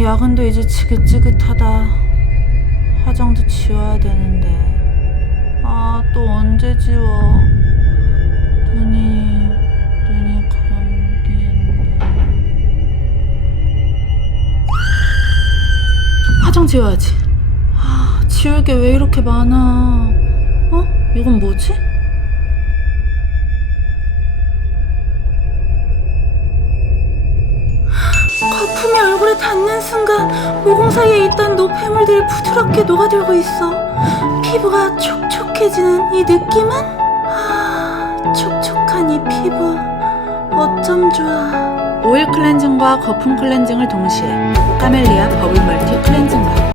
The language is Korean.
야근도 이제 지긋지긋하다. 화장도 지워야 되는데. 아, 또 언제 지워? 눈이, 눈이 감기는데. 화장 지워야지. 아, 지울 게 왜 이렇게 많아? 어? 이건 뭐지? 거품이 얼굴에 닿는 순간 모공 사이에 있던 노폐물들이 부드럽게 녹아들고 있어. 피부가 촉촉해지는 이 느낌은? 아, 촉촉한 이 피부. 어쩜 좋아. 오일 클렌징과 거품 클렌징을 동시에 카멜리아 버블 멀티 클렌징과